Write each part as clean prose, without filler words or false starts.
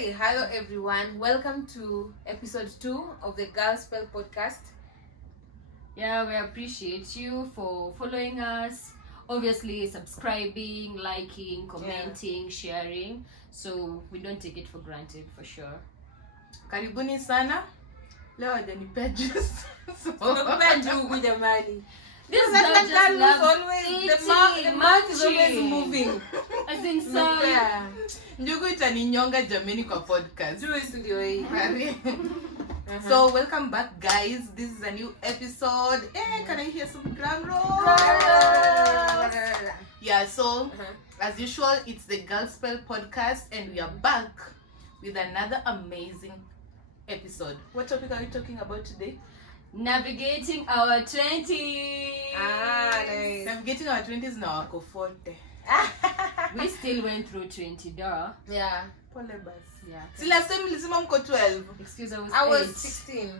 Hi, hello everyone. Welcome to episode 2 of the Girls Spell podcast. Yeah, we appreciate you for following us. Obviously, subscribing, liking, commenting, sharing. So we don't take it for granted for sure. Karibuni sana. Leo hajanipea juice. Tumekupea njugu jamani. This That girl just girl loves is always the eating, mouth is always munching. moving. As in some... Yeah. Njugu itaninyonga jameni kwa podcast. Juice ndio hii. So welcome back guys. This is a new episode. Can I hear some drum roll? Yeah, so as usual, it's the Girl Spell podcast and we are back with another amazing episode. What topic are we talking about today? Navigating our 20s. Nice. Navigating our 20s na wako 40. We still went through 20, duh. Yeah. Pole basi. Yeah. Si last time mlisema mko 12. Excuse, I was 8. 16.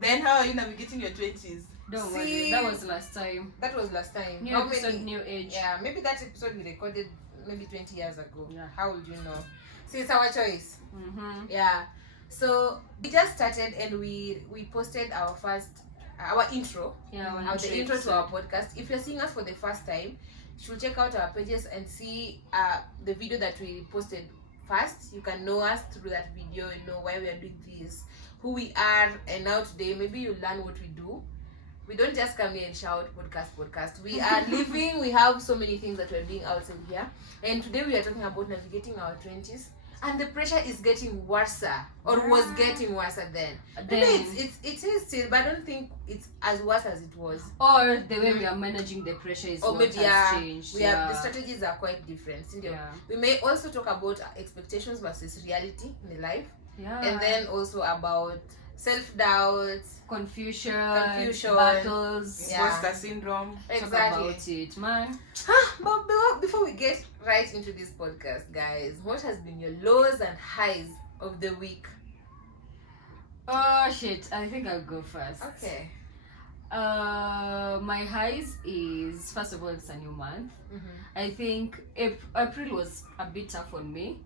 Then how are you navigating your 20s? Don't See- worry, that was last time. That was last time. New How episode, many? new age. Yeah, maybe that episode we recorded maybe 20 years ago. Yeah. How would you know? See, it's our choice. Mm-hmm. Yeah. So we just started and we posted our intro. Yeah, The intro to our podcast. If you're seeing us for the first time, you should check out our pages and see the video that we posted first. You can know us through that video and know why we are doing this, who we are, and now today maybe you learn what we do. We don't just come here and shout podcast. We are living. We have so many things that we're doing outside here, and today we are talking about navigating our 20s. And the pressure is getting worse, or was getting worse then. Maybe it is still, but I don't think it's as worse as it was. Or the way we are managing the pressure is Or what maybe has changed. the strategies are quite different. Yeah. We may also talk about expectations versus reality in the life, Yeah. and then also about self-doubt, confusion, battles. Yeah. Imposter syndrome. Talk exactly. about it, man. But before we get right into this podcast, guys, what has been your lows and highs of the week? Oh shit! I think I'll go first. Okay. My highs is, first of all, it's a new month. I think April was a bit tough on me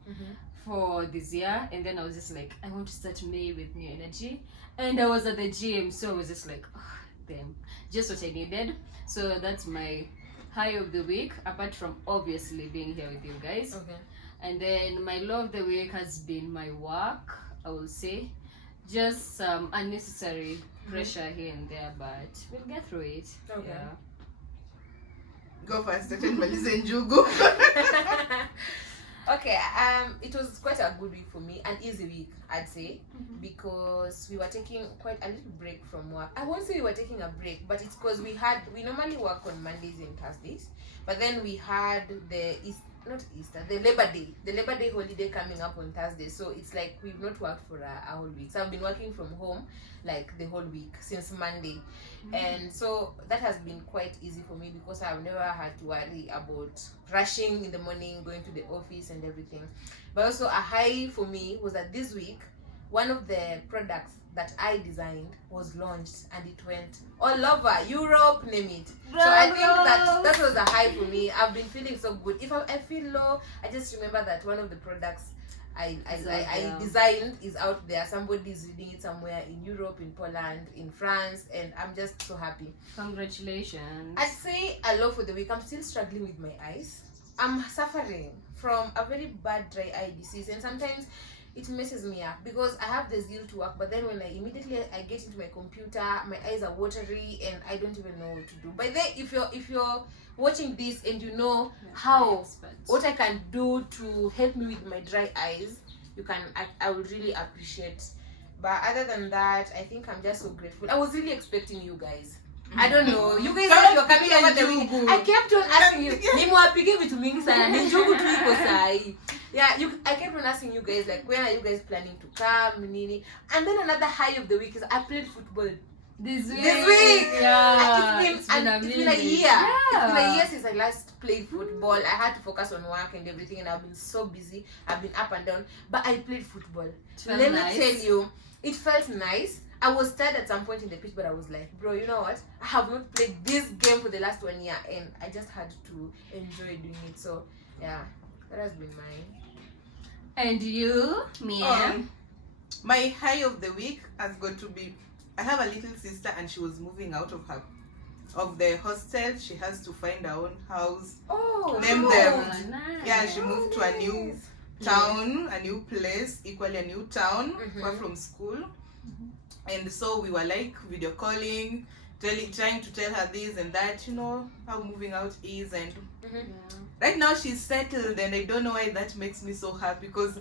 for this year, and then I was just like, I want to start May with new energy, and I was at the gym, so I was just like, oh, damn, just what I needed. So that's my high of the week, apart from obviously being here with you guys. Okay. And then my low of the week has been my work, I will say. Just some unnecessary pressure here and there, but we'll get through it. Okay. Yeah. Go first. Malize njugu. Okay, it was quite a good week for me, an easy week, I'd say, because we were taking quite a little break from work. I won't say we were taking a break, but it's because we normally work on Mondays and Thursdays, but then we had the Labor Day holiday coming up on Thursday, so it's like we've not worked for a whole week. So I've been working from home like the whole week since Monday, and so that has been quite easy for me because I've never had to worry about rushing in the morning, going to the office and everything. But also a high for me was that this week one of the products that I designed was launched and it went all over Europe, name it. So I think that was a high for me. I've been feeling so good. If I feel low, I just remember that one of the products I designed is out there. Somebody's reading it somewhere in Europe, in Poland, in France, and I'm just so happy. Congratulations. I'd say a low for the week. I'm still struggling with my eyes. I'm suffering from a very bad dry eye disease, and sometimes it messes me up because I have the zeal to work, but then when I get into my computer, my eyes are watery and I don't even know what to do. By the way, if you're watching this and you know what I can do to help me with my dry eyes, I would really appreciate. But other than that, I think I'm just so grateful. I was really expecting you guys. I don't know. You guys said you're coming over the weekend. I kept on asking you. Nimewapige vitu mingi sana. Ni njugu tu iko sahi. Yeah, I kept on asking you guys like, when are you guys planning to come, nini? And then another high of the week is I played football. This week. Yeah. It's been a year. Yeah. It's been a year since I last played football. I had to focus on work and everything, and I've been so busy. I've been up and down. But I played football. Let me tell you, it felt nice. I was tired at some point in the pitch, but I was like, bro, you know what? I have not played this game for the last 1 year, and I just had to enjoy doing it. So, yeah, that has been mine. And you, Mia? My high of the week has got to be, I have a little sister and she was moving out of the hostel. She has to find her own house. Name them. Nice. Yeah, she moved to a new town, a new place, equally a new town, far from school. And so we were like video calling, trying to tell her this and that, you know, how moving out is. And right now she's settled, and I don't know why that makes me so happy, because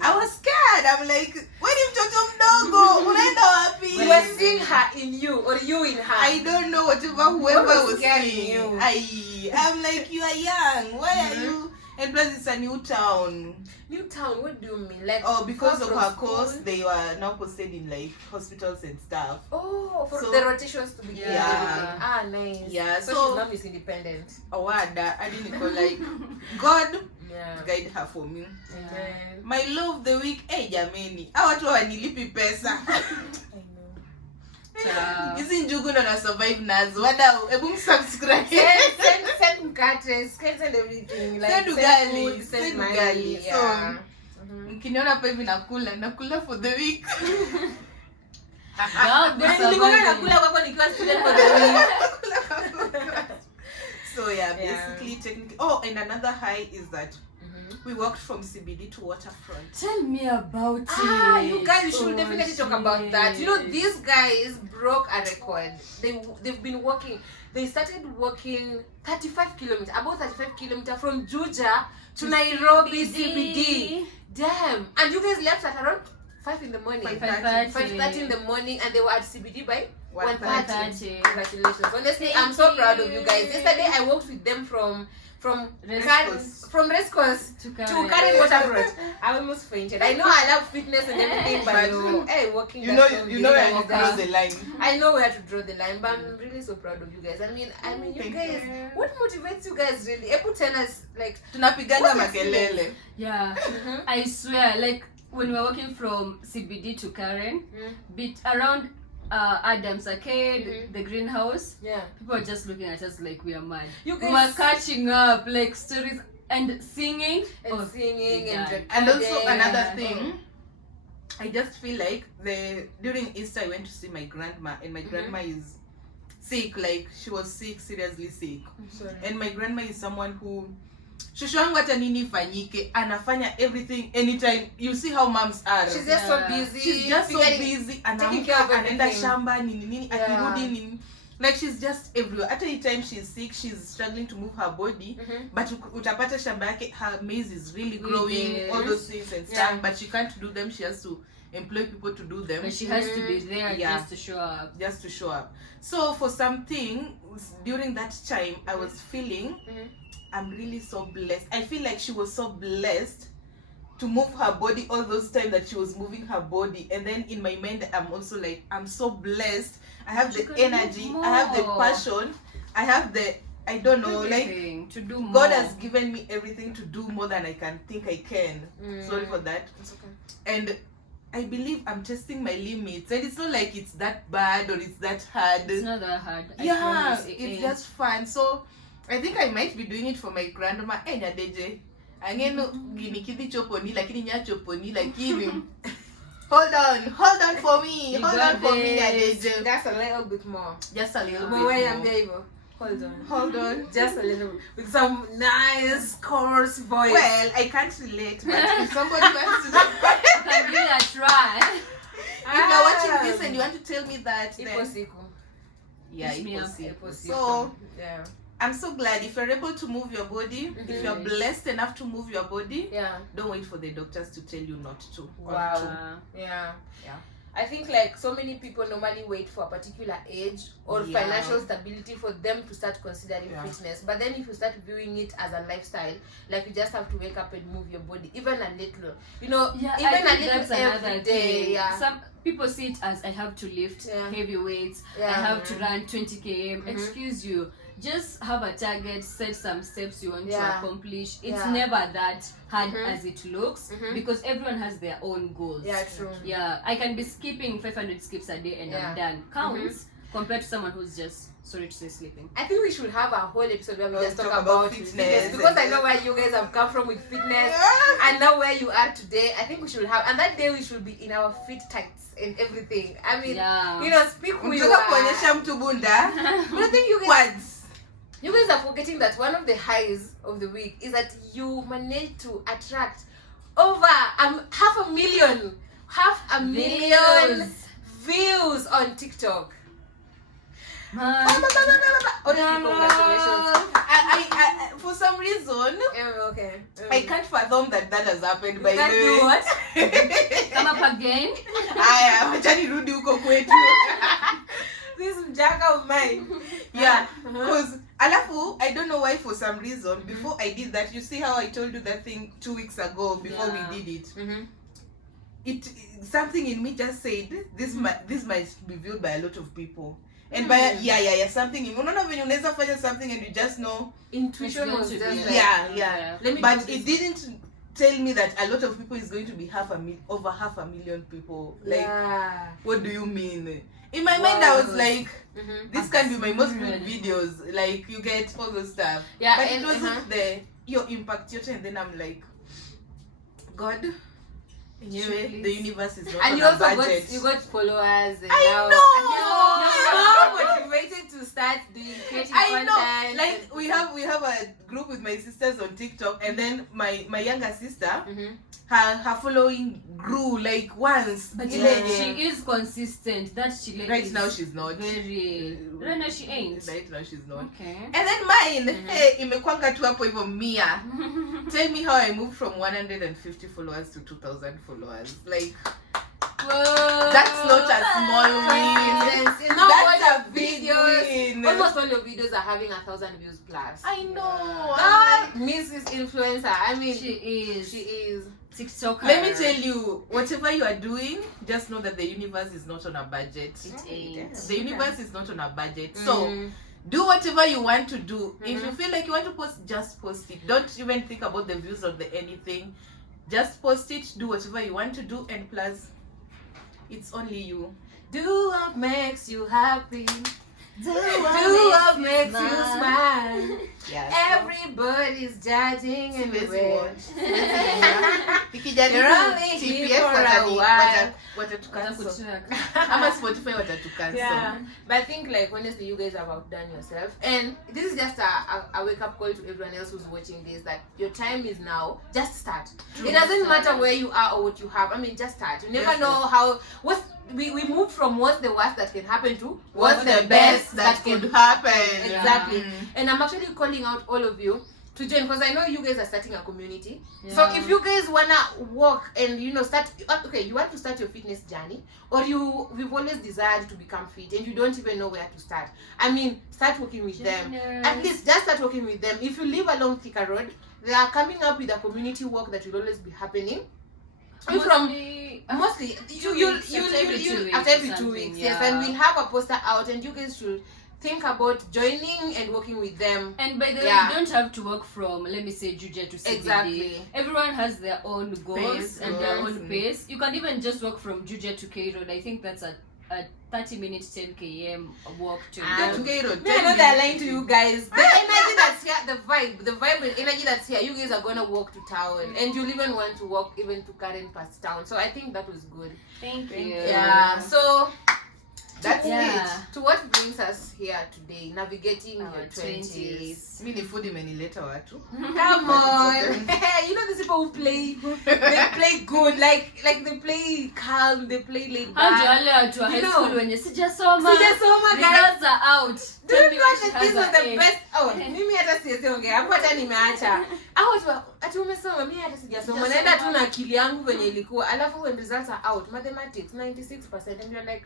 I was scared. I'm like, when you mtoto mdogo, unaenda wapi? You were seeing her in you, or you in her. I don't know, whoever was scaring seeing. you? I'm like, you are young. Why are you? And plus, it's a new town. New town? What do you mean? Like, Because of from her school? course, they were now posted in like hospitals and stuff. Oh, for So- the rotations to begin. Yeah. Ah, nice. Yeah, So so- she's now Miss Independent. Awada, I didn't go like, God Yeah. guide her for me. Amen. My love of the week, jameni. Hawa watu hawanilipi pesa. I know. Ciao. Hizi njugu ndo na survive nazo. Wadau, hebu msubscribe. Send mkate, send everything. Like, Send ugali, food, send money. ugali. Yeah. Mkiniona hapa hivi nakula for the week. God be Nilikuwa supporting. nakula kwako nikiwa student for the week. So yeah, Yeah. basically technically. And another high is that we walked from CBD to Waterfront. Tell me about it. You guys, we should Oh, definitely talk about that. You know, shit. these guys broke a record. They've been walking. They started walking 35 kilometers, about 35 kilometers from Juja to Nairobi CBD. Damn! And you guys left at around 5 in the morning. 5:30 in the morning, and they were at CBD by 1:30. 1:30. Congratulations! Honestly, Thank I'm so proud of you. you guys. Yesterday, I walked with them from Race Course To to Karen Waterfront. I almost fainted. I know I love fitness and everything, but no, hey, walking. You know that long where you distance, cross the line. I know where to draw the line, but I'm really so proud of you guys. I mean, you Thank guys. you. What motivates you guys really? Able tell us, like, Tunapiganga What's the makelele. Yeah, I swear, like when we were walking from CBD to Karen, bit around Adams Arcade, the greenhouse, yeah. people were just looking at us like we are mad. You We guys- were catching up, like stories and singing. And singing yeah. and And also recording. another thing, I just feel like during Easter I went to see my grandma, and my grandma is sick. Like, she was sick, seriously sick. Sorry. And my grandma is someone who shosho wangu hata nini ifanyike anafanya everything anytime. You see how moms are. She's just so Yeah. busy. She's just so figuring- busy. taking care of Anaamka, anaenda everything. shamba nini Yeah. akirudi nini. Like, she's just everywhere. At any time she's sick, she's struggling to move her body. But utapata shamba yake, her maize is really growing, Yes. all those things and stuff. Yeah. But she can't do them. She has to employ people to do them. But she has to be there Yeah. just to show up. Just to show up. So for something during that time, I was feeling I'm really so blessed. I feel like she was so blessed to move her body all those times that she was moving her body. And then in my mind, I'm also like, I'm so blessed. I have You the can energy, move I have the more. passion, I have the, I don't know, like, Everything to do more. God has given me everything to do more than I can think I can. Sorry for that. It's okay. And I believe I'm testing my limits, and it's not like it's that bad or it's that hard. It's not that hard. I Yeah, promise it it's ain't. just fun. So I think I might be doing it for my grandma. Nyadeje angeno ginikidhi choponi lakini nya choponi lakini hold on for me. You Hold got on for me, this. Nyadeje. Just a little bit more. Just a little But why bit I'm more. able. Hold on. Hold on. Just a little bit. With some nice, coarse voice. Well, I can't relate, but if somebody wants to Can give it a try. if you're watching this and you want to tell me that, then Iposiku. yeah, Push me up. impossible. Iposiku. So Yeah. I'm so glad if you're able to move your body, if you're blessed enough to move your body, Yeah. don't wait for the doctors to tell you not to. or Wow. to. Yeah. Yeah. I think like so many people normally wait for a particular age or Yeah. financial stability for them to start considering Yeah. fitness. But then if you start viewing it as a lifestyle, like you just have to wake up and move your body, even a little. You know, Yeah, even I a think little that's every another day. thing. Yeah. Some people see it as I have to lift Yeah. heavy weights. I Yeah. have to run 20 km. Excuse you. Just have a target, set some steps you want to Yeah. accomplish. It's Yeah. never that hard as it looks Mhm. because everyone has their own goals. Yeah, true. Yeah, I can be skipping 500 skips a day and Yeah. I'm done. Counts. compared to someone who's just, sorry to say, sleeping. I think we should have a whole episode where we We'll just talk talk about about fitness, fitness because I and- know where you guys have come from with fitness and now where you are today. I think we should have, and that day we should be in our fit tights and everything. I mean, Yeah. you know, speak who you Mtoka are. kuonyesha mtu bunda. But I think you guys, Quads. you guys are forgetting that one of the highs of the week is that you managed to attract over 500,000 views on TikTok. Man. Honestly, congratulations. I for some reason Okay. I can't fathom that has happened by the Can't do way. what? Come up again. Aya, wacha nirudi huko kwetu. This mjaka of mine. Yeah, Uh-huh. because alafu I don't know why for some reason before I did that, you see how I told you that thing 2 weeks ago before Yeah. we did it. Mm-hmm. It something in me just said this might be viewed by a lot of people. And by something in unaona when unaweza fanya something and you just know Intuition It's was going just to be like, yeah. let me But do it this. didn't tell me that a lot of people is going to be over 500,000 people. Like, Yeah. what do you mean? In my mind, I was like, Mm-hmm. this can be my most viewed videos. Like, you get all the stuff. Yeah, But and it wasn't your impact yote, and then I'm like, God, anyway, the universe is not And on you a also budget. got followers. And I now, know! And you're so motivated to start doing creative I know, content. like we have a group with my sisters on TikTok, and then my younger sister, Mm-hmm. her following grew like once. But Yeah. she is consistent. That she Right is now she's not. very. Right now she ain't. Right now she's not. Okay. And then mine, hey, imekwanga tu hapo hivyo mia. Tell me how I moved from 150 followers to 2,000 followers. Like, Whoa. that's not a small win. And now all That's your a big videos, win. almost all your videos are having 1,000 views plus. I know. God, Mrs. Influencer. I mean, She is. She is. TikToker. Let me tell you, whatever you are doing, just know that the universe is not on a budget. It ain't. The universe is not on a budget. So, Mm. do whatever you want to do. If Mhm. you feel like you want to post, just post it. Don't even think about the views of the anything. Just post it, do whatever you want to do, and plus, it's only you. Do what makes you happy. Do Do what makes you smile. Yeah. Everybody's judging and Siwezi the watch. Ikijaribu You're only here TPF for a watani- while. watatucancel. Watakutrack. Ama Spotify watatucancel. Yeah, but I think like honestly, you guys have outdone yourself, and this is just a wake up call to everyone else who's watching this that your time is now. Just start. It doesn't matter where you are or what you have. I mean, just start. You never know how. We moved from what's the worst that can happen to what's the best that can happen. exactly. Mm. And I'm actually calling out all of you to join because I know you guys are starting a community. Yeah. So if you guys wanna walk and start, okay, you want to start your fitness journey, or we've always desired to become fit and you don't even know where to start. I mean, start working with them. At least just start working with them. If you live along Thika Road, they are coming up with a community walk that will always be happening. Mostly after every 2 weeks, yes, and we'll have a poster out, and you guys should think about joining and working with them. And by the way, Yeah. you don't have to work from, let me say, Juja to CBD. Exactly. Everyone has their own goals Pace, and their goals, own and- pace. You can even just walk from Juja to K Road. I think that's a 30-minute 10 km walk to Get to Cairo, Me, I know they're lying to you guys. The energy that's here, the vibe and energy that's here, you guys are gonna walk to town, and you'll even want to walk even to Karen past town. So I think that was good. Thank you. Yeah. So That's Yeah. it. to what brings us here today, navigating Our your 20s. Mi ni food imenileta watu. Come on. You know these people who play, they play good, like they play calm, they play laid Hao ndio back. wale watu wa high You school know. wenye sijasoma. Sijasoma, guys. Results are out. Do Tell you me know why she that this has was a the A. best? Oh, mimi hata siwezi ongea. Hapo hata nimeacha. Hao watu ati umesoma, mimi hata sijasoma. Naenda tu na akili yangu venye ilikuwa. Alafu when results are out, mathematics 96% and you're like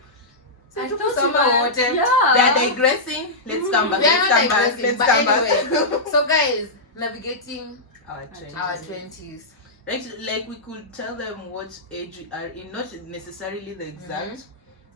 I so thought you kusoma were- wote. Yeah. They are digressing. Let's come back. We are Let's not come back. digressing, Let's but come anyway. back. So guys, navigating Our 20s. our 20s. Like we could tell them what age we are in, not necessarily the exact.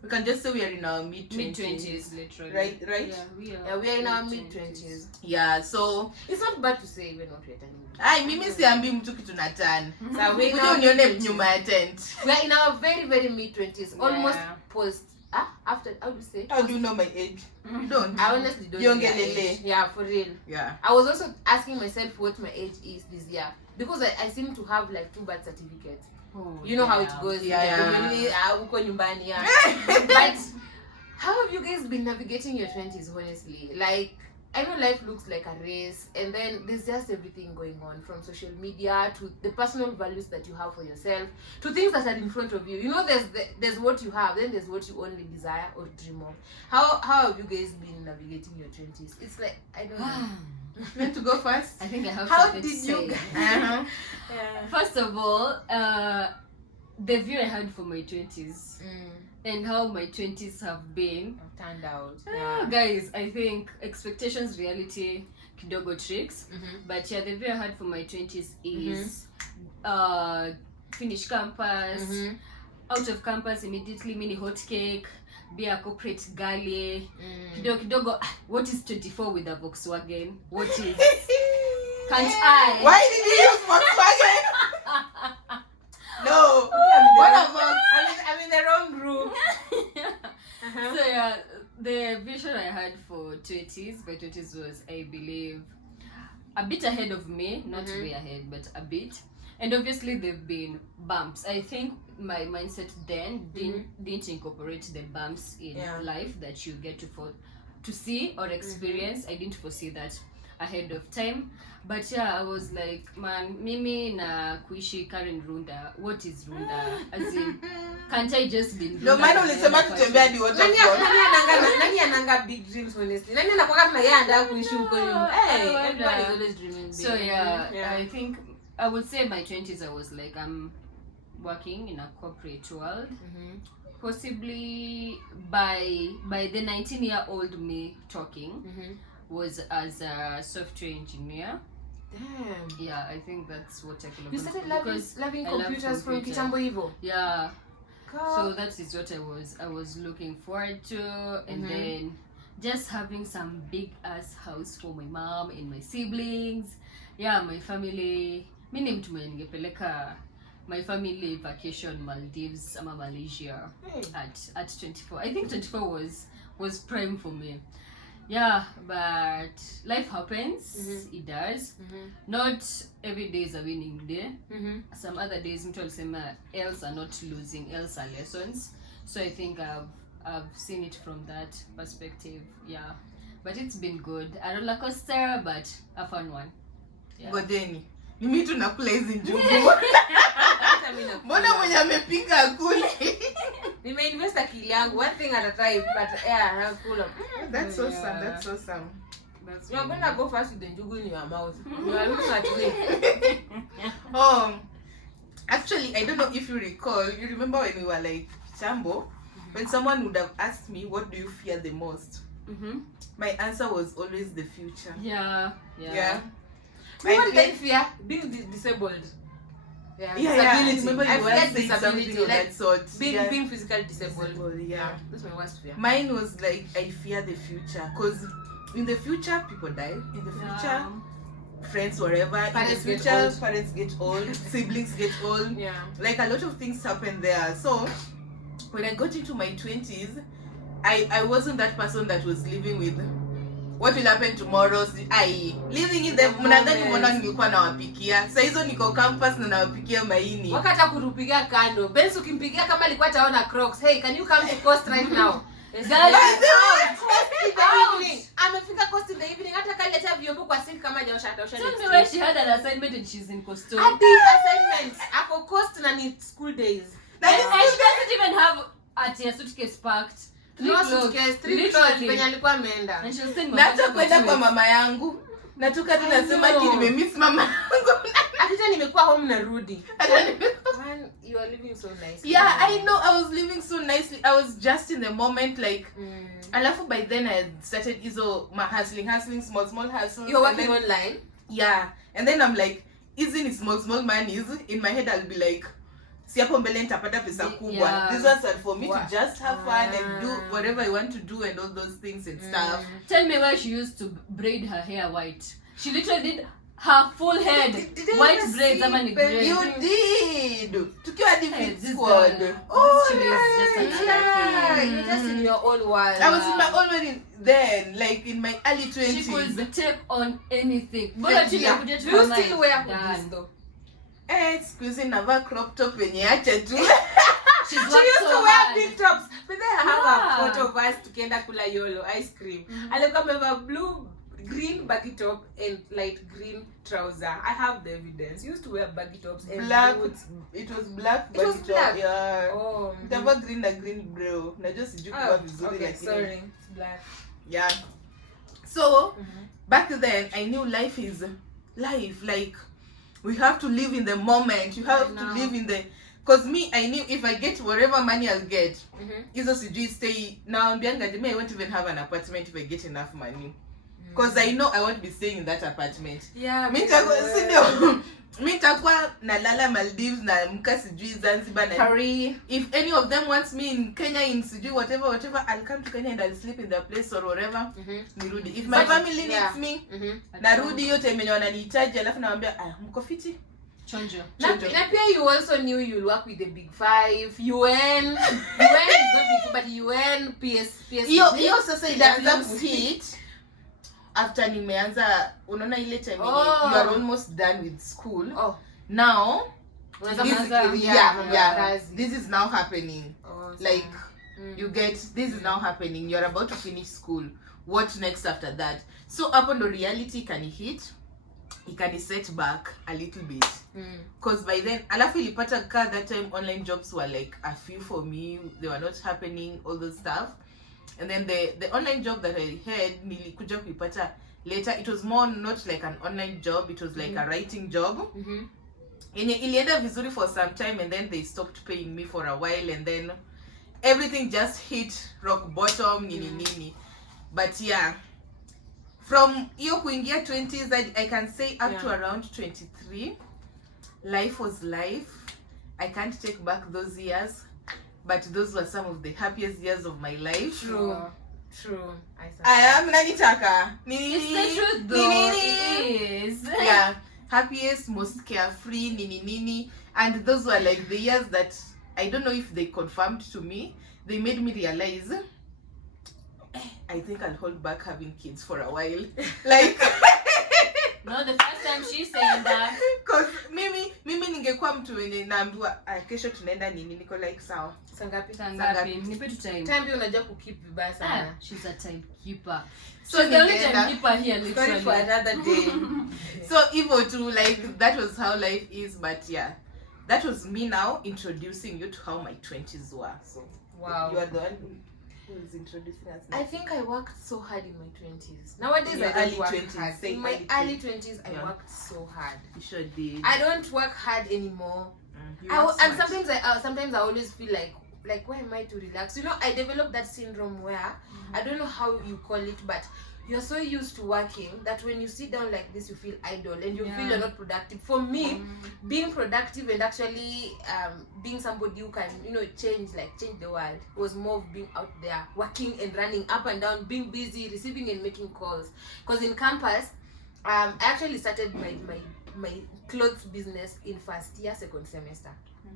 We can just say we are in our mid-20s. Mid-20s, literally. Right? Yeah, we are. Yeah, we are in our mid-20s. Yeah, so It's not bad to say we're not returning. ai mimi siambi mtu kitu na tan. So we're in Kuja our unione mid-20s. nyuma ya tent. We are in our very, very mid-20s. Almost Yeah. post After, how do you say? How do you know my age? You don't. I honestly don't know my Yongelele. age. Yeah, for real. Yeah. I was also asking myself what my age is this year because I seem to have like 2 birth certificates. Oh, You know how it goes. Uko nyumbani, yeah. But how have you guys been navigating your 20s, honestly? Like, I know life looks like a race, and then there's just everything going on, from social media to the personal values that you have for yourself to things that are in front of you. You know, there's what you have, then there's what you only desire or dream of. How have you guys been navigating your 20s? It's like, I don't know. Meant to go first? I think I have How something did to you say. Yeah. First of all, the view I had for my 20s and how my 20s have been Turned out. guys, I think expectations, reality, kidogo tricks. But yeah, the view I had for my 20s is finish campus, out of campus immediately, mini hot cake, be a corporate galley, kidogo. What is 24 with a Volkswagen? What is? Can't I? Why did you use Volkswagen? No. What about? I'm in the wrong group. So yeah, the vision I had for 20s, my 20s was, I believe, a bit ahead of me, not way ahead, but a bit. And obviously they've been bumps. I think my mindset then didn't incorporate the bumps in life that you get to see or experience. I didn't foresee that ahead of time. But yeah, I was like, man, mimi na kuishi Karen Runda. What is Runda? As in, can't I just be Runda? No, maana ulisema tutembea hadi waterfall. Nani ananga big dreams, honestly? Nani anakuwa kama yeye anataka kuishi huko nyuma? Hey, everybody is always dreaming big. So yeah, I think I would say my 20s I was like, I'm working in a corporate world. Possibly by the 19-year-old me talking was as a software engineer. Damn. Yeah, I think that's what I could have You started loving computers from kitambo hivyo. Yeah. God. So that is what I was looking forward to, and then just having some big ass house for my mom and my siblings. Yeah, my family. Mimi mtu mwenye ningepeleka my family vacation Maldives ama Malaysia at 24. I think 24 was prime for me. Yeah, but life happens. It does. Not every day is a winning day. Some other days mtu alisema else are not losing, else are lessons. So I think I've seen it from that perspective. Yeah, but it's been good. A roller coaster, but a fun one. Yeah. Godeni. Mimi tunakula hizi njugu. Mbona mwenye amepinga akule? Nimeinvest akili yangu, one thing at a time, but yeah, I'll pull up. That's awesome. That's awesome. You're gonna go first with the njugu in your mouth. You are looking at me. Actually, I don't know if you recall. You remember when we were like Chambo? When someone would have asked me, what do you fear the most? My answer was always the future. Yeah. What did I fear? Being disabled. Yeah. I remember you were saying something of that sort. Being physically disabled. Yeah. That's my worst fear. Mine was like, I fear the future. Because in the future, people die. In the future, friends, wherever. Parents in the future, parents get old. Siblings get old. Yeah. Like, a lot of things happen there. So, when I got into my 20s, I wasn't that person that was living with what will happen tomorrow. Living in the mnadhani mbona ningekuwa nawapikia. Sasa hizo niko campus na nawapikia maini. Wakata kutupigia kando. Benz ukimpigia kama alikuwa ataona Crocs. Hey, can you come to Coast right now? Amefika Coast in the evening, hata kaleta vyombo kwa sink kama hajaosha ataosha. Tell me why she had an assignment and she's in costume. Hadi assignment ako Coast na ni school days. And she doesn't even have a suitcase packed. No suitcase, 3 clothes penye alikuwa ameenda. And she'll send Nataka kwenda kwa mama yangu. Natoka tu nasema nimemiss mama yangu. Hata nimekuwa home narudi. Man, you are living so nicely. Yeah, I know. I was living so nicely. I was just in the moment, like. Alafu by then I had started hustling, small hustles. You're working online? Yeah, and then I'm like, isn't small monies? In my head I'll be like, si hapo mbele nitapata pesa kubwa. This was for me to just have fun and do whatever I want to do and all those things and stuff. Tell me why she used to braid her hair white. She literally did her full head, Did I white ever braids, see ama ni baby? grey. You did. Tukiwa Hey, different this squad. girl, Oh, she was just another Yeah, thing. you're just in your own world. I was in my own way then, like in my early She 20s. could take on anything. Bora tu Yeah. inakuja tu Do you kama still wear done. hoodies though? Siku hizi navaa crop top yenye acha tu. She's She worked used so to wear hard. big tops. But then I have Yeah. a photo of us tukienda kula yolo ice cream. Alikuwa amevaa blue, green baggy top and light green trouser. I have the evidence. She used to wear baggy tops and Black. boots. It was black. It was but black? Yeah. Oh. Nitavaa green na green bro. Najua sijui kuvaa vizuri okay, lakini. sorry. It's black. Yeah. So, back then I knew life is life. Like we have to live in the moment. You have to live in the, because me, I knew if I get whatever money I'll get, hizo sijui stay. Now I won't even have an apartment if I get enough money. Because I know I won't be staying in that apartment. Yeah. Mi nitakuwa nalala Maldives na mka sijui Zanzibar na Paris. if any of them wants me in Kenya in sijui whatever, I'll come to Kenya and I'll sleep in their place or whatever. Nirudi. If my family needs me, narudi hiyo time yenye wananihitaji alafu nawaambia mko fiti? Chonjo. Na pia you also knew you'll work with the big five, UN is not big, but UN, PS. Hiyo sasa itaanza kuhit after nimeanza, unaona ile time you are almost done with school. Now this is now happening. Like you get, this is now happening. You're about to finish school. What next after that? So upon the reality can hit, it can set back a little bit. Because by then, alafu ilipata ka that time online jobs were like a few for me. They were not happening, all those stuff. And then the online job that I had, nilikuja kuipata later. It was more not like an online job. It was like a writing job. Ilienda vizuri for some time, and then they stopped paying me for a while, and then everything just hit rock bottom. Nini. But yeah, from hiyo kuingia 20s, I can say up to around 23, life was life. I can't take back those years, but those were some of the happiest years of my life. True. I am nanitaka. It's the truth though. It is. Yeah. Happiest, most carefree, nini. And those were like the years that I don't know if they confirmed to me. They made me realize I think I'll hold back having kids for a while. Like No, the first time she's saying that. Because mimi ningekuwa mtu wenye naambiwa kesho tunaenda nini, niko like sawa. Sangapi. Nipe tu time. Time unajua kukeep vibaya sana. She's a timekeeper. So she's the only timekeeper here literally. Sorry for another day. So evil too, like that was how life is. But yeah, that was me now introducing you to how my 20s were. So wow, you are the one who is introducing us now. I think I worked so hard in my 20s. Nowadays in I don't early work 20s, hard. In my early 20s I worked so hard. You sure did. I don't work hard anymore. And sometimes I always feel like why am I to relax? You know, I developed that syndrome where I don't know how you call it, but you're so used to working that when you sit down like this you feel idle and you feel you're not productive. For me, being productive and actually being somebody who can, you know, change the world was more of being out there working and running up and down, being busy, receiving and making calls. Because in campus I actually started my clothes business in first year second semester.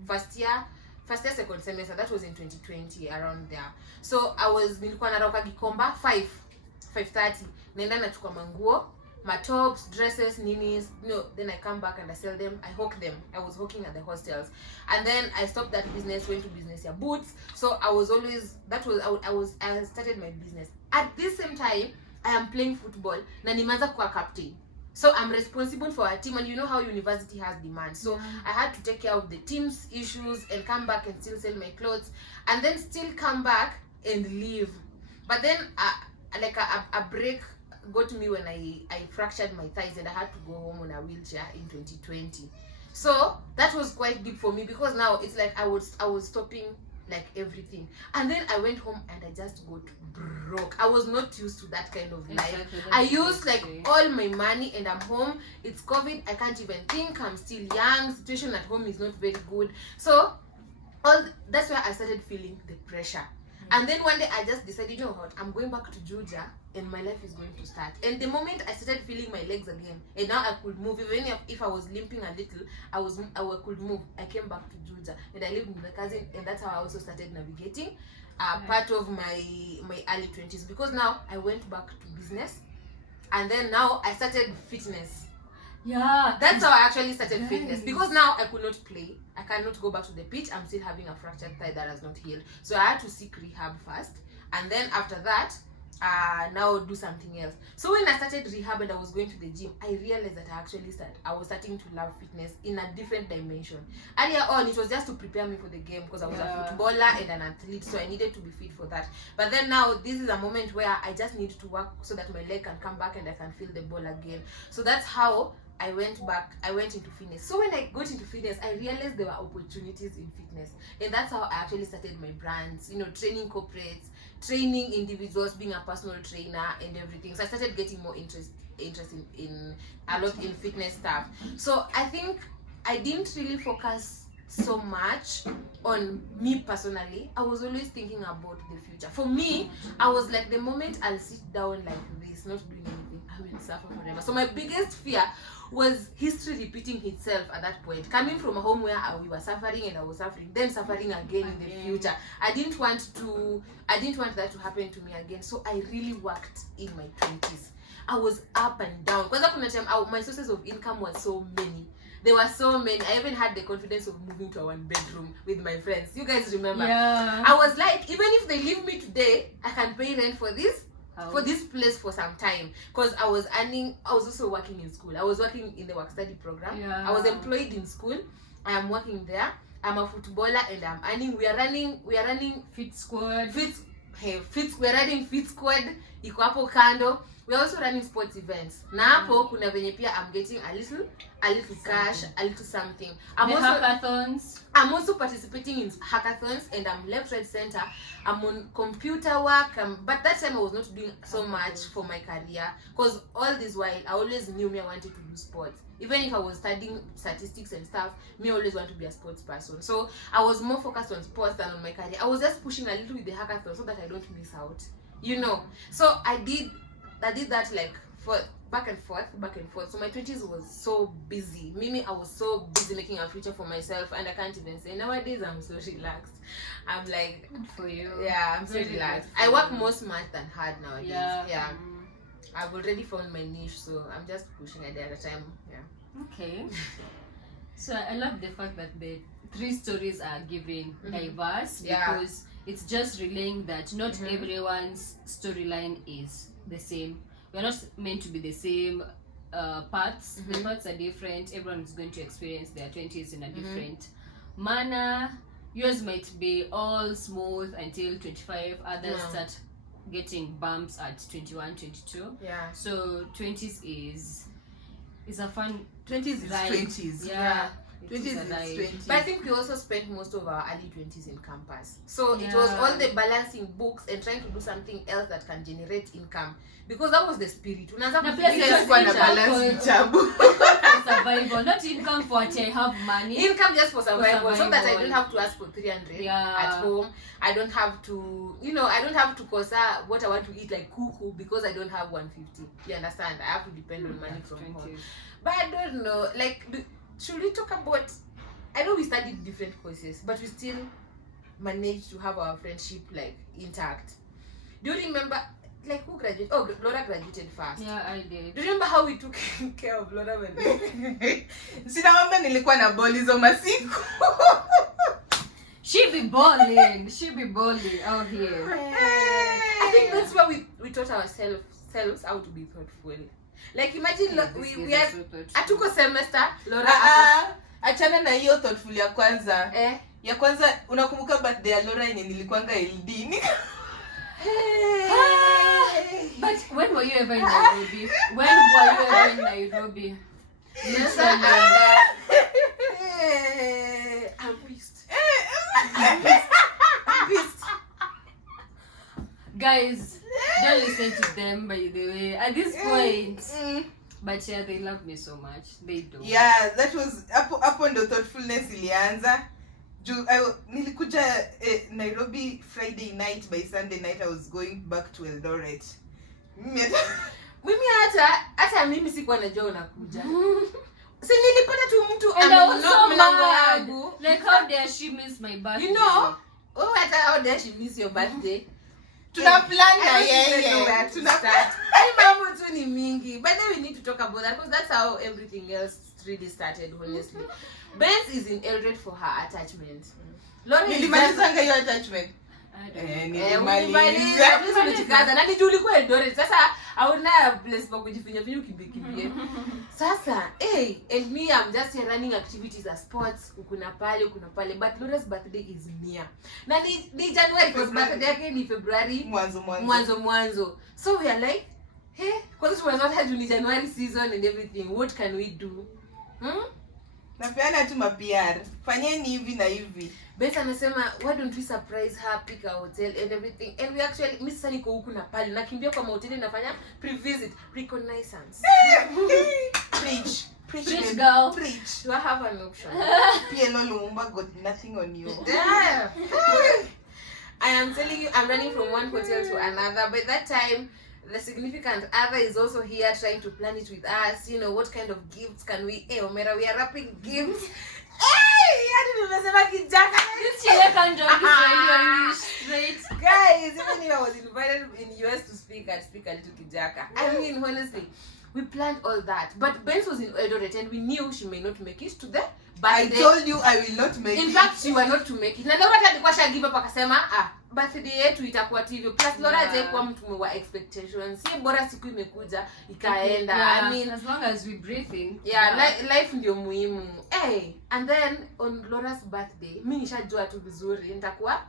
First year second semester, that was in 2020, around there. So nilikuwa narauka Gikomba 5:30, naenda nachukua manguo, my tops, dresses, ninis, then I come back and I sell them. I hawk them. I was hawking at the hostels, and then I stopped that business, went to business ya boots. So I started my business. At this same time I am playing football na nimeanza kuwa captain. So I'm responsible for a team, and you know how university has demands. So I had to take care of the team's issues and come back and still sell my clothes, and then still come back and leave. But then a break got me when I fractured my thighs and I had to go home on a wheelchair in 2020. So that was quite deep for me, because now it's like I was stopping like everything, and then I went home and I just got broke. I was not used to that kind of life. I used like all my money and I'm home. It's COVID, I can't even think, I'm still young, situation at home is not very good. So that's where I started feeling the pressure. And then one day I just decided, you know what, I'm going back to Georgia and my life is going to start. And the moment I started feeling my legs again, and now I could move, even if I was limping a little, I could move. I came back to Georgia and I lived with my cousin, and that's how I also started navigating part of my early 20s, because now I went back to business, and then now I started fitness. Yeah, that's how I actually started fitness, because now I could not play. I cannot go back to the pitch. I'm still having a fractured thigh that has not healed, so I had to seek rehab first, and then after that now do something else. So when I started rehab and I was going to the gym, I realized that I was starting to love fitness in a different dimension. Earlier on, it was just to prepare me for the game, because I was a footballer and an athlete, so I needed to be fit for that. But then now, this is a moment where I just need to work so that my leg can come back and I can feel the ball again. So that's how I went into fitness. So when I got into fitness, I realized there were opportunities in fitness, and that's how I actually started my brands, training corporates, training individuals, being a personal trainer and everything. So I started getting more interest in a lot in fitness stuff. So I think I didn't really focus so much on me personally. I was always thinking about the future. For me, I was like, the moment I'll sit down like this, not doing anything, I will suffer forever. So my biggest fear was history repeating itself at that point. Coming from a home where we were suffering and I was suffering, then suffering again in the future. I didn't want that to happen to me again. So I really worked in my 20s. I was up and down. Because at that time, my sources of income were so many. There were so many. I even had the confidence of moving to a one bedroom with my friends. You guys remember? Yeah. I was like, even if they leave me today, I can pay rent for this place for some time, because I was also working in school. I was working in the work study program. I was employed in school. I am working there. I'm a footballer and I'm earning. We are running fit squad. We're running fit squad. Iko hapo kando. We're also running sports events. Na hapo kuna venye pia I'm getting a little cash, a little something. Hackathons. I'm also participating in hackathons, and I'm left, right, center. I'm on computer work, but that time I was not doing so much for my career, because all this while I always knew I wanted to do sports. Even if I was studying statistics and stuff, I always want to be a sports person. So I was more focused on sports than on my career. I was just pushing a little with the hackathon so that I don't miss out, So I did that like for back and forth. So my 20s was so busy. Mimi, I was so busy making a future for myself, and I can't even say nowadays I'm so relaxed. I'm like, good for you. Yeah, I'm so relaxed. I work more smart than hard nowadays. Yeah. I've already found my niche, so I'm just pushing it at a time. Yeah. Okay. So I love the fact that the 3 stories are given diverse, because it's just relaying that not everyone's storyline is the same. We're not meant to be the same paths. The paths are different. Everyone is going to experience their 20s in a different manner. Yours might be all smooth until 25. Others start getting bumps at 21, 22. Yeah. So 20s is a fun 20s is ride. 20s. Yeah. 20s is 20s. But I think we also spent most of our early 20s in campus. So it was all the balancing books and trying to do something else that can generate income. Because that was the spirit. Survival, not income for what I have money. Income just for survival. So that I don't have to ask for 300 at home. I don't have to, I don't have to cost what I want to eat like cuckoo, because I don't have 150. You understand? I have to depend on money from home. But I don't know, like, should we talk about, I know we studied different courses, but we still managed to have our friendship like intact. Do you remember, like, who graduated? Oh, Laura graduated first. Yeah, I did. Do you remember how we took care of Laura when Sinawambia nilikuwa na ball hizo masiku. She be balling out here. I think that's where we taught ourselves how to be thoughtful. Like, imagine we had atuko semester Laura achana na hiyo thoughtful ya kwanza. Ya kwanza unakumbuka birthday ya Laura yenye nilikuanga LD. But when were you ever in Nairobi? Yes, I'm pissed. Guys, don't listen to them, by the way, at this point. But yeah, they love me so much. They do. Yeah, that was hapo ndo thoughtfulness ilianza. nilikuja Nairobi Friday night, by Sunday night I was going back to Eldoret. Mimi hata mimi sikuwa najua unakuja. Si nilipata tu mtu ameknock mlango wangu. Like how dare she miss my birthday? You know, how dare she miss your birthday? Tuna plan na yeye. Mambo tu ni mingi. But then we need to talk about that because that's how everything else really started, honestly. Benz is in Eldoret for her attachment. Nilimalizanga hiyo attachment. Nilimaliza. Na nijui ulikuwa Eldoret. Sasa hauna place pa kujifinya ukimbie. Sasa, and me I'm just running activities as sports, kuna pale. But Laura's birthday is near. Na ni January, because birthday yake ni February. Mwanzo. So we are like, hey, because we are not having the January season and everything. What can we do? Napeana tu ma-PR. Fanyeni hivi na hivi. Beth amesema, why don't we surprise her, pick a hotel and everything. And we actually, mimi sasa niko huku na pale. Nakimbia kwa mahoteli nafanya pre-visit, reconnaissance. Preach, girl. Preach. Do I have an option? PLO Lumumba got nothing on you. Yeah. I am telling you, I'm running from one hotel to another. By that time, the significant other is also here trying to plan it with us. You know, what kind of gifts can we... Omera, we are wrapping gifts. This year can't talk Israeli or English straight. Guys, even if I was invited in US to speak, I'd speak a little Kijaka. I mean, honestly, we planned all that. But Benz was in Eldoret and we knew she may not make it to the birthday. I told you I will not make it. In fact, she was not to make it. Na Laura alikuwa shagive up akasema, birthday yetu itakuwa hivyo. Plus Laura hajakuwa mtu wa expectations. Si bora siku imekuja ikaenda. Yeah, I mean, as long as we breathing. Yeah, life ndio muhimu. And then on Laura's birthday, mimi nishajua tu vizuri nitakuwa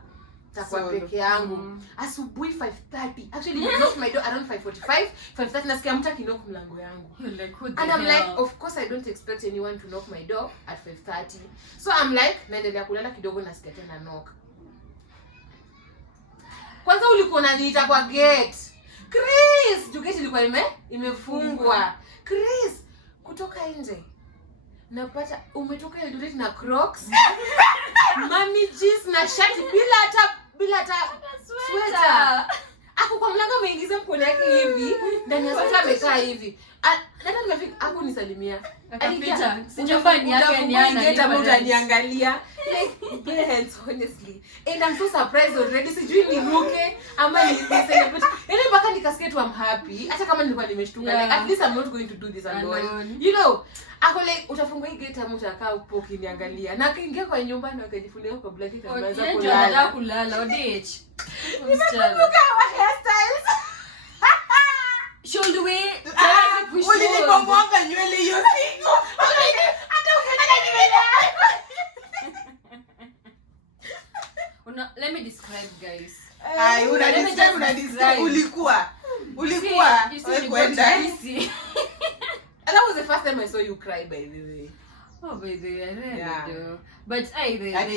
peke yangu. Asubuhi 5:30. Actually, we knocked my door around 5:45. 5:30 nasikia mtu akinock mlango yangu. And I'm like, of course I don't expect anyone to knock my door at 5:30. So I'm like, naendelea kulala kidogo nasikia tena knock. Kwanza ulikuwa unaniita kwa gate. Chris, gate ilikuwa imefungwa. Chris, kutoka nje. Napata umetoka Eldoret na Crocs. Mami jeans na shati bila hata sweater. Ako kwa mlango ameingiza mkono yake hivi, ndani ya sweater amekaa hivi. Hata nimefika hapo nisalimia. Akapita. Sijafanya yake ni ana utaniangalia. Like parents, honestly. And I'm so surprised already. Sijui niruke ama ni celebrate. Yaani mpaka nikasikia tu I'm happy. Hata kama nilikuwa nimeshtuka. Like at least I'm not going to do this alone. You know, ako like utafungua hii gate ama utakaa hapo ukiniangalia. Na akaingia kwa nyumba na akajifunika kwa blanket akaanza kulala. Kulala odich. Nimekumbuka our hairstyles. Should we? Ulinipambanga nywele hiyo siku. Hata ukanyanywele. Let me describe, guys. Una ulikuwa kwenda. And that was the first time I saw you cry, by the way. Oh, by the way, I rarely do. But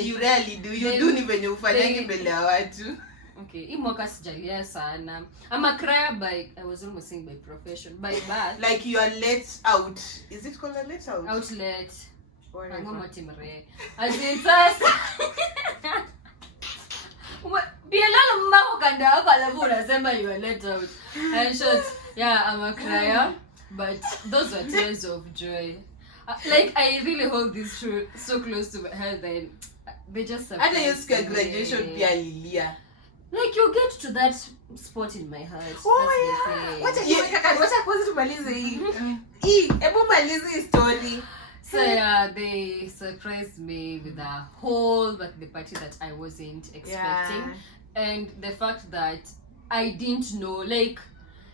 you rarely do. You do ni venye ufanyangi mbele ya watu. Okay, hii mwaka sijalia sana. I'm a crier by, I was almost saying by profession, by birth. Like you are let out. Is it called a let out? Outlet. Whatever. As in sasa. Bielala mbako kanda wako alafu unasema you are let out. And short, yeah, I'm a crier, but those are tears of joy. Like I really hold this truth so close to my heart that they just surprise me. Hata hiyo graduation pia lilia. Like you get to that spot in my heart. Wacha kwanza tumalize hii. Hebu malize hii story. So yeah, they surprised me with a whole birthday party that I wasn't expecting. And the fact that I didn't know, like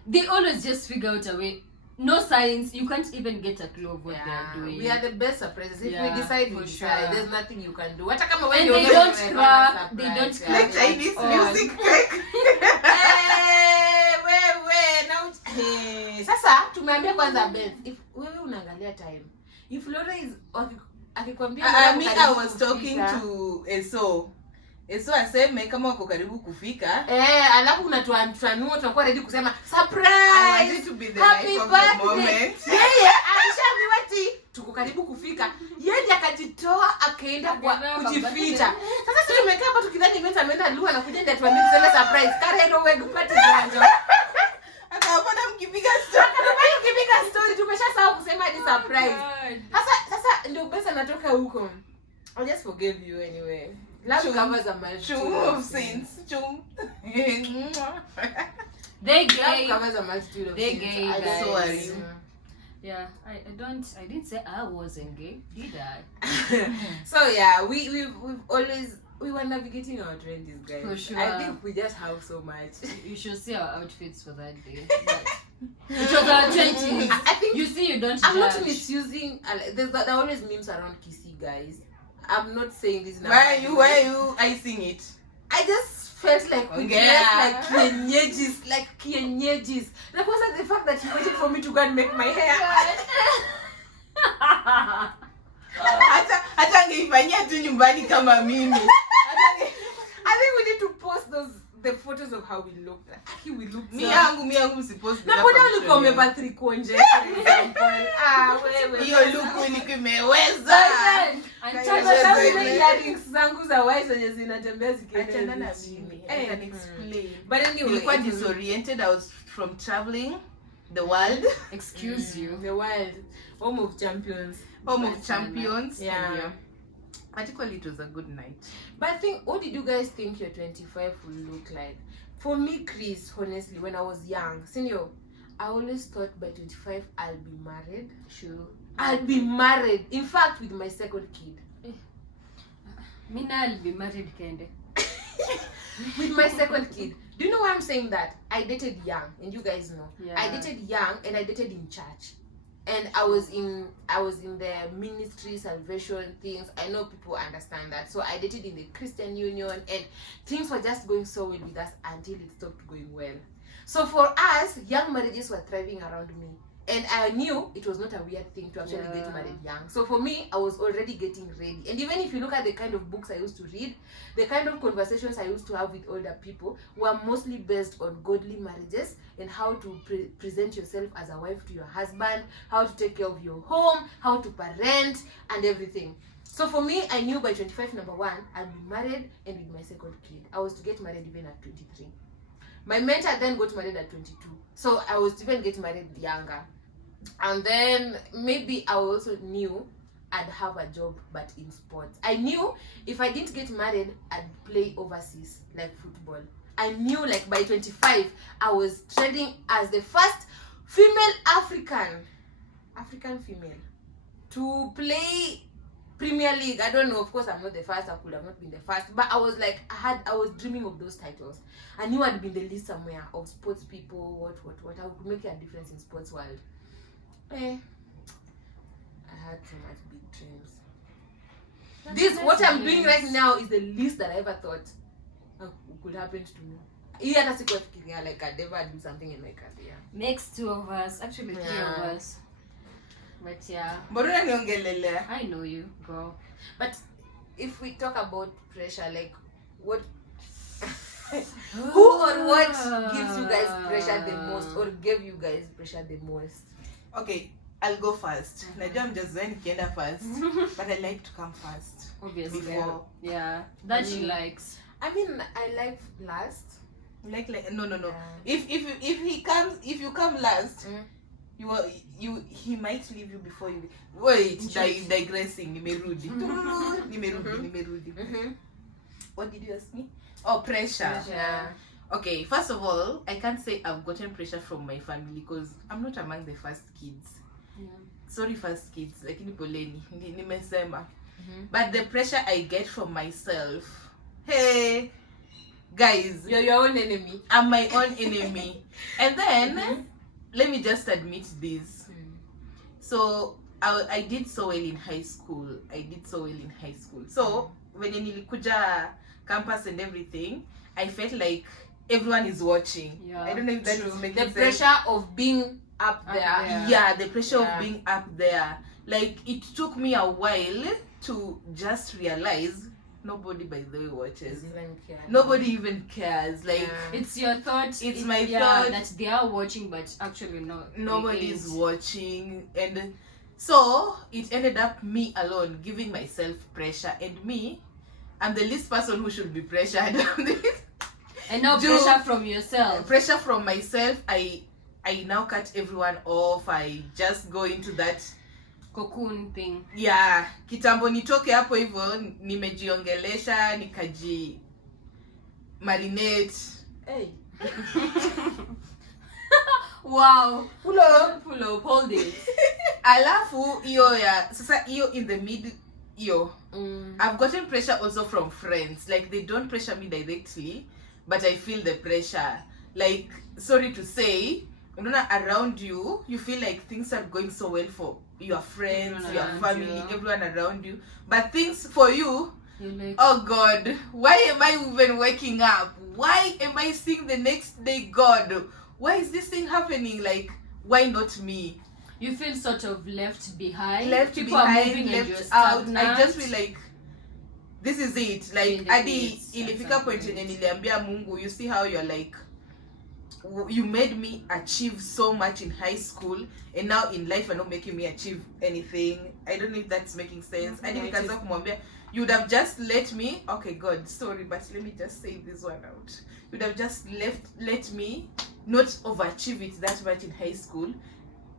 they always just figure out a way. No signs, you can't even get a clue of what they are doing. We are the best surprises. If we decide, we decide. Sure. There's nothing you can do. And they don't crack, they don't crack. Like Chinese music. Sasa tumeambia kwanza Benz, if wewe unaangalia time, if Laura is akikwambia I was talking to Eso aseme kama wako karibu kufika. Alafu unatuanua tunakuwa ready kusema surprise. I want it to be the life of the moment. Alishaambiwa ati tuko karibu kufika, yeye akajitoa akaenda kwa kujificha. Sasa sisi tumekaa hapa tukidhani event ameenda Lua na kuja ndio tuambie tena surprise. Kareno wewe kupata janjo. Akaona mkipiga story tumeshasahau kusema ni surprise. Sasa ndio besa natoka huko. I just forgive you anyway. Love covers a multitude of sins. They covers a multitude of sins. gay. So are you? Yeah, I didn't say I wasn't gay, did I? So yeah, we've always we were navigating our 20s, guys. For sure. I think we just have so much. You should see our outfits for that day. But it was our 20s. I think you see, you don't. I'm judge. not misusing. There are always memes around kissy, guys. I'm not saying this. Why are you icing it? I just felt like we dressed like kienyeji. Like, was that the fact that you waited for me to go and make my hair? Hata angeifanyia tu nyumbani kama mimi. I think we need to post the photos of how we looked. We looked. Mi yangu msipost. Na mbona ulikuwa umevaa trikonje for example? Wewe. Hiyo look ilikuwa imeweza. Earrings zangu za white zenye zinatembea zikienda. Achana na mimi. I can explain. But anyway, nilikuwa disoriented. I was from traveling the world. Excuse you. The world. Home of champions. Yeah. Particularly, it was a good night. But I think, what did you guys think your 25 will look like? For me, Chris, honestly, when I was young, senior, I always thought by 25 I'll be married. Sure. I'll be married. In fact, with my second kid. Mina, I'll be married, Kende. With my second kid. Do you know why I'm saying that? I dated young, and you guys know. Yeah. I dated young, and I dated in church. And I was in the ministry salvation things. I know people understand that. So I dated in the Christian Union, and things were just going so well with us until it stopped going well. So for us, young marriages were thriving around me. And I knew it was not a weird thing to actually get married young. So for me, I was already getting ready. And even if you look at the kind of books I used to read, the kind of conversations I used to have with older people were mostly based on godly marriages and how to present yourself as a wife to your husband, how to take care of your home, how to parent, and everything. So for me, I knew by 25, number one, I'd be married and with my second kid. I was to get married even at 23. My mentor then got married at 22. So I was to even get married younger. And then maybe I also knew I'd have a job, but in sports. I knew if I didn't get married, I'd play overseas, like football. I knew like by 25, I was trending as the first female African female to play Premier League. I don't know, of course I'm not the first, I could have not been the first, but I was like, I was dreaming of those titles. I knew I'd be in the list somewhere of sports people, what. I would make a difference in sports world. I had so much big dreams. What I'm doing right now is the least that I ever thought could happen to me. Like I'd never do something in my career. Makes two of us, actually three of us. But yeah. I know you, girl. But if we talk about pressure, like what who or what gives you guys pressure the most or gave you guys pressure the most? Okay, I'll go first. Najua I'm just going to first, but I like to come first. Obviously. Before. Yeah, that she likes. I mean, I like last. Like no. Yeah. If you come last, he might leave you before you. Wait, digressing. Nimerudi. What did you ask me? Oh, pressure. Yeah. Okay, first of all, I can't say I've gotten pressure from my family because I'm not among the first kids. Yeah. Sorry, first kids. Like nimesema. But the pressure I get from myself. Hey, guys, you're your own enemy. I'm my own enemy. And then let me just admit this. So I did so well in high school. So when nilikuja campus and everything, I felt like everyone is watching. Yeah, I don't know if that is making sense. The pressure of being up there. Yeah, the pressure of being up there. Like it took me a while to just realize nobody, by the way, watches. Nobody even cares. Like it's your thought. It's my thought that they are watching, but actually no. Nobody is watching, and So it ended up me alone giving myself pressure, and me, I'm the least person who should be pressured. And now pressure from yourself. Pressure from myself. I now cut everyone off. I just go into that Cocoon thing. Yeah, kitambo nitoke hapo hivyo, nimejiongelesha, nikaji marinate. Hey. Wow. Pull up, hold it. Alafu hiyo ya sasa hiyo in the mid hiyo. I've gotten pressure also from friends. Like they don't pressure me directly, but I feel the pressure. Like, sorry to say, around you, you feel like things are going so well for your friends, Everyone your around family, you. everyone around you, but things for you, You're like, oh God, why am I even waking up? Why am I seeing the next day? God, why is this thing happening? Like, why not me? you feel sort of left behind. Left People are behind, moving and you're left out. stagnant. I just feel like this is it. Like, In the Adi, place, ilifika at some point point. yenye niliambia Mungu, you see how you're like, you made me achieve so much in high school, and now in life you're not making me achieve anything. I don't know if that's making sense. I didn't cancel kumwambia, you would have just let me, okay God, sorry, but let me just say this one out. You would have just let me not overachieve it that much in high school,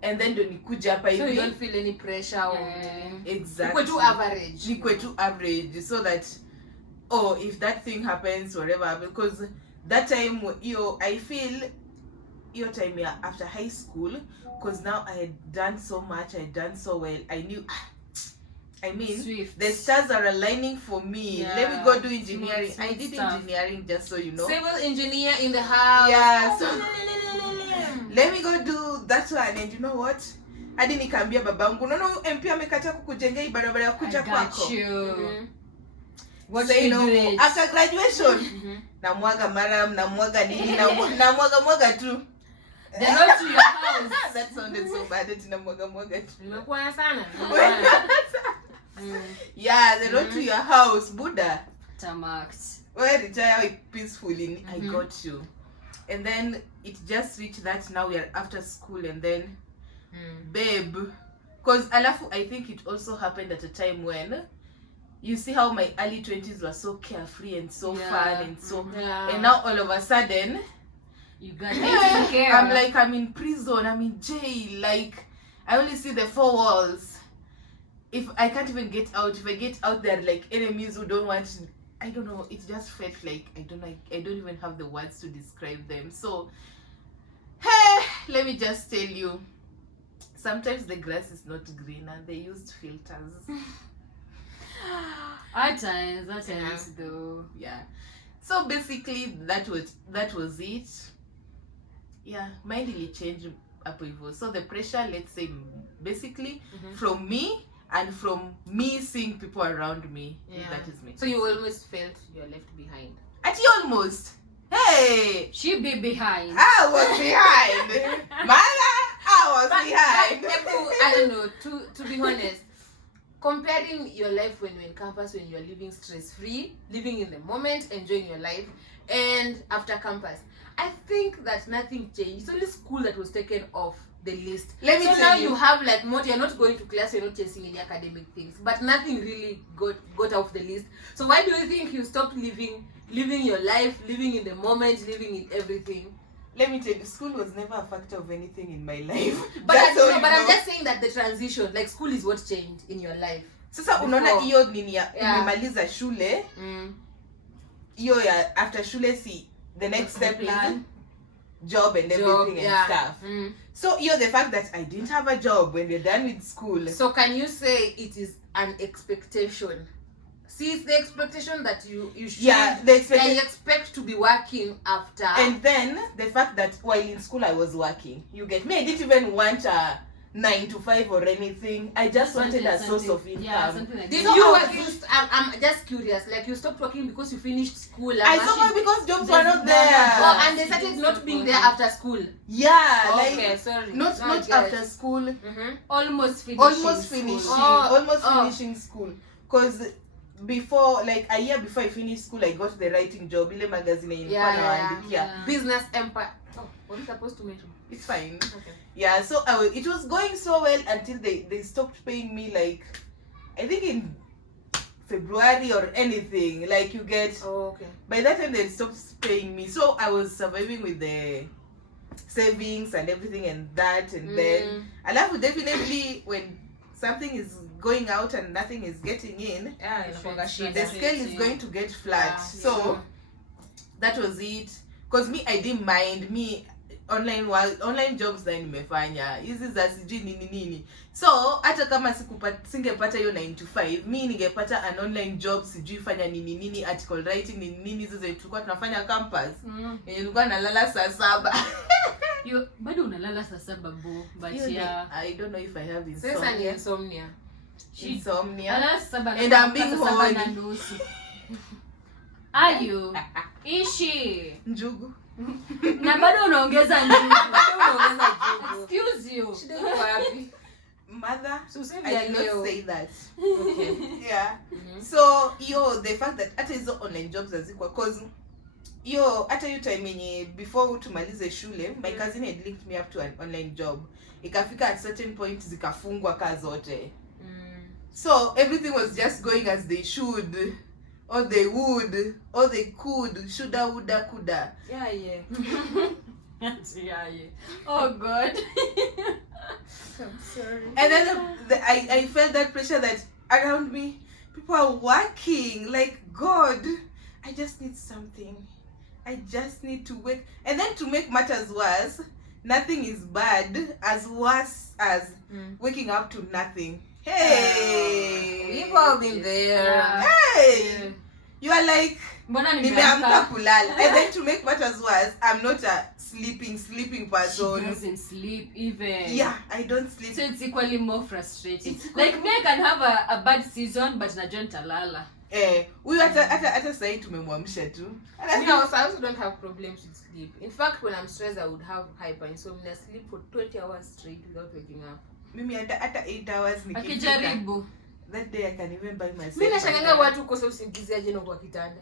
and then don't nikuja hapa So you hivi. don't feel any pressure or Exactly. Nikwe too average. Nikwe too average, so that, oh, if that thing happens, whatever, because that time, I feel your time after high school, because now I had done so much, I had done so well, I knew, I mean, Swift. the stars are aligning for me. Yeah. Let me go do engineering. Smooth I did stuff. engineering, just so you know. Civil engineer in the house. Yeah, so let me go do that one, and you know what? Hadi nikaambia babangu, no, MP amekataa kukujengea hii barabara ya kuja I kwako. got you. What Say you no do more. it? After graduation, namwaga maram, namwaga nini, namwaga tu. The road to your house. That sounded so bad. Ati namwaga tu. Nimekuwa sana. Yeah, the road to your house, Buddha. Tamarked. Where retire peacefully. I got you. And then it just reached that now we are after school, and then babe, because alafu I think it also happened at a time when you see how my early 20s were so carefree and so fun and so Yeah. and now all of a sudden You got things to care. I'm like, I'm in prison, I'm in jail, like I only see the four walls. If I can't even get out, if I get out there like enemies who don't want to, I don't know, it just felt like I don't even have the words to describe them. So hey, let me just tell you, sometimes the grass is not greener. They used filters. At times though. Yeah. So basically that was it. Yeah, mine really changed up hivyo. So the pressure, let's say, basically from me and from me seeing people around me. Yeah. If that is me. So you almost felt you're left behind. At almost. Hey, She be behind. I was behind. Mala, I was behind. I don't know, to be honest, comparing your life when you're in campus, when you're living stress-free, living in the moment, enjoying your life, and after campus, I think that nothing changed. It's only school that was taken off the list. Let me so tell now you. you have like more, you're not going to class, you're not chasing any academic things, but nothing really got off the list. So why do you think you stopped living your life, living in the moment, living in everything? Let me tell you, school was never a factor of anything in my life. But I'm I'm just saying that the transition, like school is what changed in your life. Sasa unaona Before. hiyo nini ya Yeah. umemaliza shule, hiyo ya after shule, see the next step is job and everything and stuff. So the fact that I didn't have a job when we're done with school. So can you say it is an expectation? See, it's the expectation that you should you expect to be working after. And then the fact that while in school I was working, you get me, I didn't even want a 9 to 5 or anything. I just wanted a source of income. Yeah, something like Did that. you work? I'm just curious. Like you stopped working because you finished school. And I stopped because jobs were not there. Oh, and they started not being there after school. Yeah, Okay, like sorry. not No, I not get after it. school. Almost finishing. Almost finishing. Oh, Almost finishing school. Because before, like a year before I finished school, I got the writing job. Ile magazine nilikuwa naandikia. Business empire. Oh, what is supposed to mention? It's fine. Okay. Yeah, so it was going so well until they stopped paying me, like I think in February or anything. Like you get. Oh, okay. By that time they stopped paying me, so I was surviving with the savings and everything and that, and then alafu definitely when something is going out and nothing is getting in, the scale is going to get flat. So that was it. Cause me, I didn't mind me online jobs that nimefanya hizi za sijui nini. So hata kama singepata hiyo 9 to 5, mi ningepata an online job sijui fanya nini, article writing nini hizo zetu tulikuwa tunafanya campus. Yenye nilikuwa nalala saa 7. You bado unalala saa 7 bo, but yeah, I don't know if I have insomnia. Sasa ni insomnia. Insomnia. And I'm being horny. Are you? Ishi. Njugu. Na bado unaongeza njugu. Excuse you. Shida iko wapi? Mother, I did not say that. Okay. Yeah. So the fact that hata hizo online jobs hazikuwa, cause hata hiyo time yenye before tumalize shule, my cousin had linked me up to an online job. Ikafika at certain point zikafungwa ka zote. So everything was just going as they should, or they would, or they could, shoulda, woulda, coulda. Yeah. Yeah. Oh God. I'm sorry. And then I felt that pressure that around me, people are working. Like, God, I just need something. I just need to work. And then to make matters worse, nothing is bad as worse as waking up to nothing. Hey, we've all been there. Yeah. Hey, you are like, nimeamka kulala. And then to make matters worse, I'm not a sleeping person. She doesn't sleep even. Yeah, I don't sleep. So it's equally more frustrating. Like me, I can have a bad season, but najua nitalala. Huyu hata sahi tumemwamsha tu. I also don't have problems with sleep. In fact, when I'm stressed, I would have hyperinsomnia, sleep for 20 hours straight without waking up. Mimi hata 8 hours nikifika. Akijaribu. That day I can even buy myself. Mimi nashanganga watu kosa usingizi aje na kwa kitanda.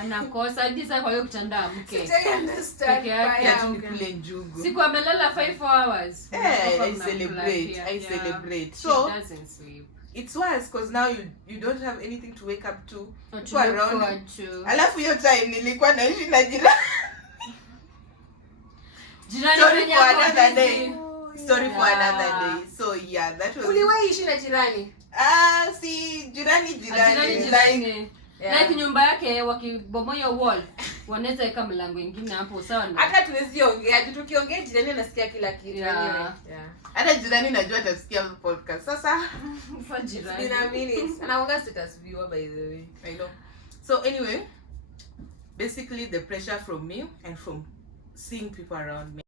Anakosa hadi sasa kwa hiyo kitanda amke. I understand. Yeah, nikule njugu. Siku amelala 5 hours. I celebrate. So, she doesn't sleep. It's worse because now you don't have anything to wake up to. Or to look forward to. Alafu hiyo time nilikuwa naishi na jirani. Jirani for another day. Story for another day. So yeah, that was. Uliwahi ishi na jirani? Si jirani. Like nyumba yake wakibomoa wall, wanaweza weka mlango mwingine hapo sawa na. Hata tuwezi ongea, tukiongea jirani anasikia kila kitu. Yeah. Hata jirani najua atasikia podcast. Sasa for jirani. In a minute. Anaongea status viewer by the way. I know. So anyway, basically the pressure from me and from seeing people around me.